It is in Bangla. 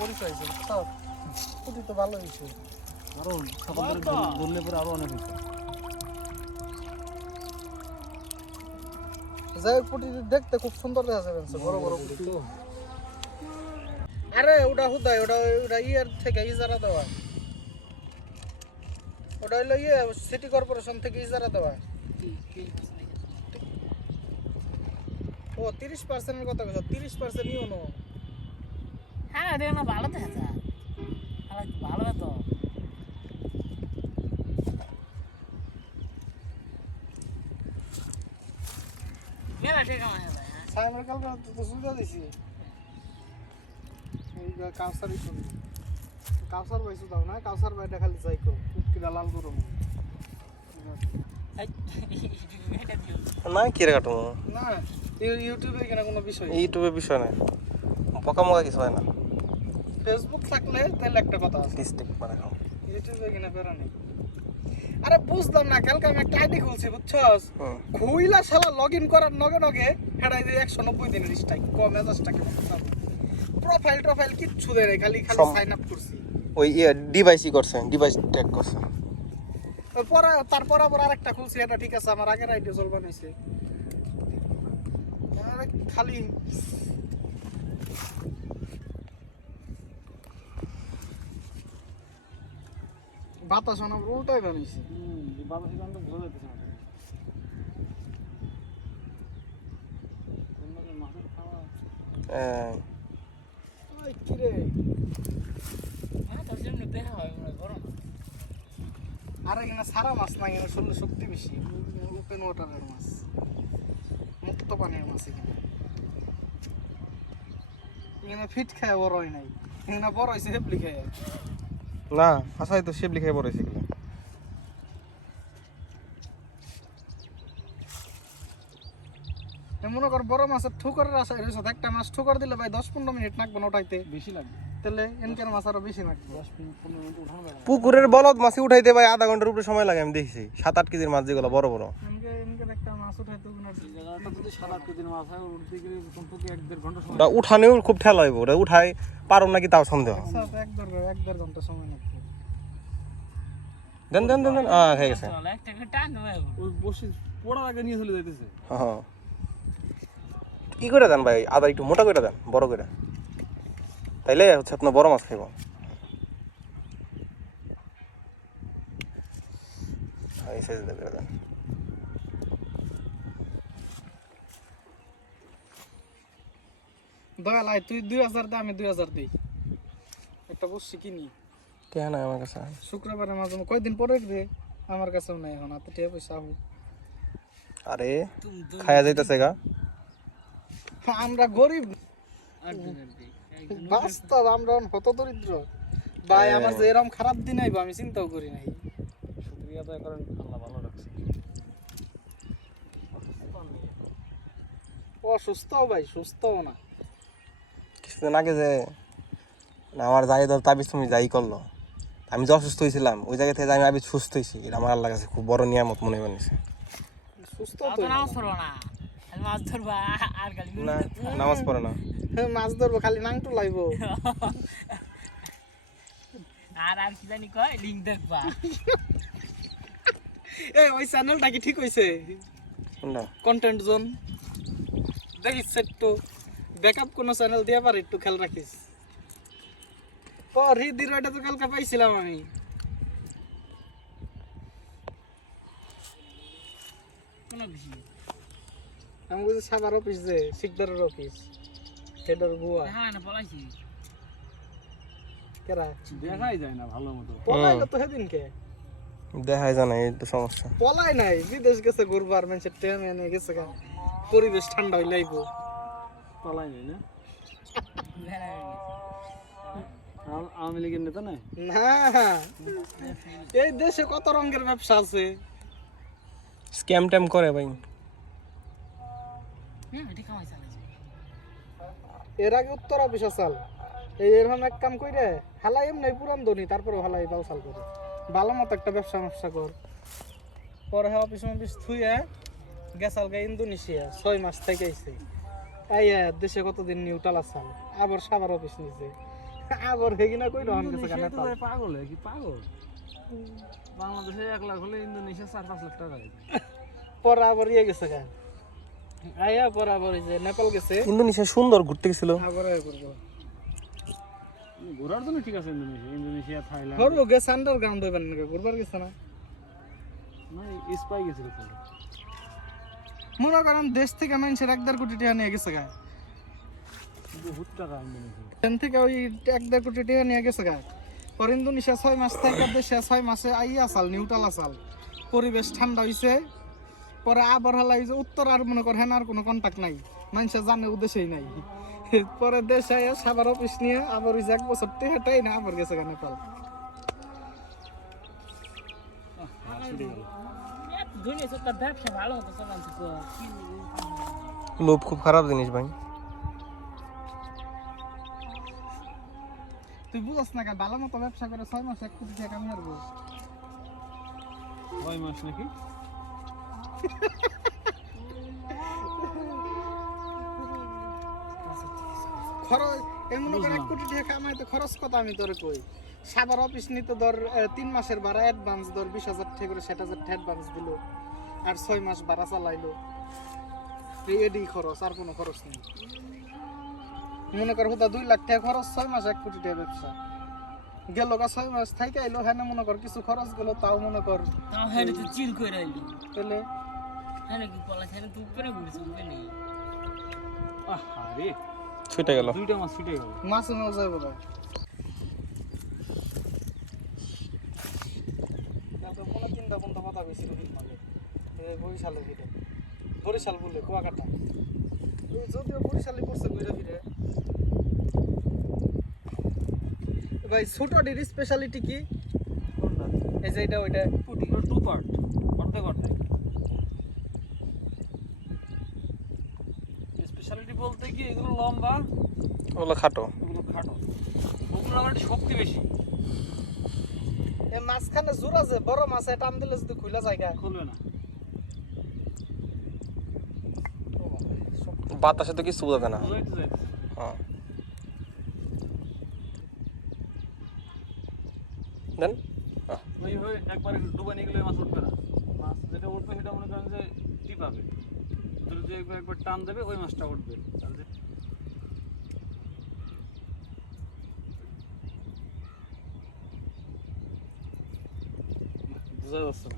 পরিচয় হয়েছে বুঝছো পুটি তো ভালো হয়েছে আরো ধরলে পরে আরো অনেক হয়েছে যাই হোক পুটি দেখতে খুব সুন্দর দেখা যাবে বড় বড় পুটি তো আরে ওটা হুদায় ওটা ইয়ের থেকে ইজারা দেওয়া ওটা হইলো সিটি কর্পোরেশন থেকে ইজারা দেওয়া ও 30% কথা কইছো 30% ইও নো হ্যাঁ রে না ভালো দেখা যায় ভালো তো মেলা ঠিক আছে ভাই সাইমার কালকে তো সুবিধা দিছি এই কাউসার ইস্যু কাউসার ভাই সুদাও না কাউসার ভাই দেখালি যাইকো উটকিটা লাল করো না কি রে কাটো না ইউটিউবে কেন কোনো বিষয় ইউটিউবে বিষয় না পোকামোকা কিছু হয় না ফেসবুক থাকলে তাহলে একটা কথা আছে ডিস্ট্রিক্ট মানে ইউটিউবে কিনা বেরা নেই আরে বুঝলাম না কালকে আমি একটা আইডি খুলছি বুঝছস খুইলা শালা লগইন করার নগে নগে হেডাই যে 190 দিনের স্ট্রাইক কম মেজাজটাকে প্রোফাইল কিচ্ছু দেয় নাই খালি সাইন আপ করছি ওই ডিভাইসই করছে ডিভাইস ট্র্যাক করছে তারপর আবার আরেকটা খুলছি এটা ঠিক আছে আমার আগের আইডি চল বানাইছে আরে খালি বাতাস না উল্টাই বানাইছে বাতাস গান তো ভালো লাগতেছে ওই কি রে হ্যাঁ তার জন্য দেখা হয় মনে গরম আর এখানে সারা মাছ না এখানে শরীরে শক্তি বেশি ওপেন ওয়াটারের মাছ মুক্ত পানির মাছ এখানে ফিট খায় বড় হয় নাই এখানে বড় হয়েছে হেবলি খায় না আসাই তো শিবলি খাই পড়েছে মনে কর বড় মাছের ঠুকরের আশায় রয়েছে একটা মাছ ঠুকর দিলে ভাই 10-15 মিনিট লাগবে না ওটাইতে বেশি লাগবে তাহলে এনকের মাছ আরো বেশি লাগবে 10-15 মিনিট উঠানো যাবে পুকুরের বলদ মাছি উঠাইতে ভাই আধা ঘন্টার উপরে সময় লাগে আমি দেখছি 7-8 কেজির মাছ যেগুলো বড় বড় এনকের একটা মাছ উঠাইতে এই জায়গাটা যদি 7-8 কেজির মাছ হয় উঠতে গেলে কমপক্ষে 1-1.5 ঘন্টা সময় ওটা উঠানেও খুব ঠেলা হইব ওটা উঠাই পারো নাকি তাও সন্দেহ 1-1.5 ঘন্টা সময় লাগবে দেন হয়ে গেছে চলে একটা টান হবে ওই বসে পড়ার আগে নিয়ে চলে যাইতেছে হ্যাঁ কি করে দেন ভাই আদা একটু মোটা করে দেন বড় করে তাইলে হচ্ছে আপনার বড় মাছ খাইব এই সাইজ করে দেন দয়ালাই তুই 2000 দে আমি 2000 দিই একটা বসছি কিনি কেন আমার কাছে শুক্রবারের মাঝে কয়দিন পরে দে আমার কাছেও নাই এখন হাতে টাকা পয়সা আহু আরে খায়া যাইতেছে গা আমরা গরিব বাস্তব আমরা হত দরিদ্র ভাই আমার যে এরকম খারাপ দিন আইব আমি চিন্তাও করি নাই শুকরিয়া তো করেন আল্লাহ ভালো রাখছে অসুস্থও ভাই সুস্থও না কিছুদিন আগে যে আমার যাই দল তাবিজ তুমি যাই করলো আমি যে অসুস্থ হয়েছিলাম ওই জায়গা থেকে আমি আবি সুস্থ হয়েছি এটা আমার আল্লাহ কাছে খুব বড় নিয়ামত মনে বানিয়েছে সুস্থ তো তো নামাজ পড়ো না আর মাছ ধরবা আর খালি না নামাজ পড়ে না মাছ ধরবো খালি নাংটু লাইবো আর কি জানি কয় লিংক দেখবা ওই চ্যানেলটা কি ঠিক হইছে কোনটা কন্টেন্ট জোন দেখিস একটু ব্যাকআপ কোন চ্যানেল দিয়ে পারে একটু খেয়াল রাখিস হৃদির ওইটা তো কালকে পাইছিলাম আমি কোন বেশি আমি বলছি সাবার অফিস যে শিকদারের অফিস হেডার বুয়া হ্যাঁ না পলাইছি কেরা দেখাই যায় না ভালো মতো পলাইলো তো সেদিন কে দেখাই জানা এই তো সমস্যা পলাই নাই বিদেশ গেছে ঘুরবার মানুষের ট্রেন এনে গেছে গা পরিবেশ ঠান্ডা হইলে আইবো পালাই নাই না আওয়ামী লীগের নেতা নাই না এই দেশে কত রঙের ব্যবসা আছে স্ক্যাম ট্যাম করে ভাই হ্যাঁ এটা কামাই চালাইছে এর আগে উত্তর অফিস আসাল এই এরকম এক কাম কইরে হালাই এমনি পুরান ধনী তারপরে হালাই বাউসাল করে ভালো মতো একটা ব্যবসা কর পরে অফিস থুইয়া গেছাল গা ইন্দোনেশিয়া 6 মাস থেকে আইছে আইয়া দেশে কতদিন নিউট্রাল আসাল আবার সাবার অফিস নিছে আবার হেগিনা কই রহন গেছে ইন্দোনেশিয়া কেন তো ভাই পাগল কি পাগল বাংলাদেশে 1 লাখ হলে ইন্দোনেশিয়া 4-5 লাখ টাকা লাগে পরে আবার ইয়ে গেছে গা আয়া পরে আবার এই যে নেপাল গেছে ইন্দোনেশিয়া সুন্দর ঘুরতে গেছিল। আবার আয়া করবো ঘোরার জন্য ঠিক আছে ইন্দোনেশিয়া থাইল্যান্ড ঘুরবো গেছে আন্ডারগ্রাউন্ড হইবেন নাকি ঘুরবার গেছে না না স্পাই গেছিল খালি মনে করেন দেশ থেকে মানুষের 1.5 কোটি টাকা নিয়ে গেছে গা বহুত টাকা ইন্দোনেশিয়া এখান থেকে ওই 1.5 কোটি টাকা নিয়ে গেছে গা পর ইন্দোনেশিয়া 6 মাস থেকে দেশে 6 মাসে আইয়া সাল নিউট্রাল আসাল পরিবেশ ঠান্ডা হইছে পরে আবার হলাই যে উত্তর আর মনে করেন আর কোনো কন্টাক্ট নাই মানুষে জানে উদ্দেশ্যই নাই পরে দেশে আইয়া সাবার অফিস নিয়ে আবার ওই যে 1 বছর টেহাটাই না আবার গেছে গা নেপাল দুনিয়া সব ব্যবসা ভালো মতো চলাচ্ছে তো লোভ খুব খারাপ জিনিস ভাই। তুই বুঝছ না ভালো মতো ব্যবসা করে 6 মাস 1 কোটি টাকা কামিয়ে আরবো 6 মাস নাকি খরচ এমন করে 1 কোটি টাকা কামাইতে খরচ কত আমি তোরে কই সাবার অফিস নিতে ধর 3 মাসের ভাড়া অ্যাডভান্স ধর 20,000 টাকা করে 60,000 টাকা অ্যাডভান্স দিল আর 6 মাস ভাড়া চালাইলো এডি খরচ আর কোনো খরচ নেই মনে কর হুদা 2 লাখ টাকা খরচ 6 মাস 1 কোটি টাকা ব্যবসা গেল গা 6 মাস থাইকে আইলো হ্যাঁ মনে কর কিছু খরচ গেল তাও মনে কর তাও হ্যাঁ তো চিল করে আইলি তাহলে হ্যাঁ কি কলা ছাড়া তুই উপরে ঘুরেছিস উপরে নেই আহারে ছুটে গেল। 2টা মাস ছুটে গেল মাছ নেওয়া যায় বোধ হয় কোনো চিন্তা বন্ধ কথা হয়েছিল বরিশালের ভিতরে বরিশাল বলে কুয়াকাটা যদিও বরিশালে করছে ঘুরে ফিরে ভাই ছোট ডির স্পেশালিটি কি কোনটা এই যে এটা ওইটা পুটি 2 পার্ট অর্ধেক অর্ধেক স্পেশালিটি বলতে কি এগুলো লম্বা ওগুলো খাটো। এগুলো খাটো ওগুলো আবার একটু শক্তি বেশি এই মাঝখানে জোর আছে বড় মাছ টান দিলে যদি খুলে জায়গা খুলবে না বাতাসে তো কিছু বোঝা যায় না। বুঝাইতে যাইতেছে হ্যাঁ দেন ওইভাবে একবার ডুবে নিয়ে গেলে মাছ উঠবে না মাছ যেটা উঠবে সেটা মনে করেন যে টিপাবে যদি একবার টান দেবে ওই মাছটা উঠবে বোঝা যাচ্ছে না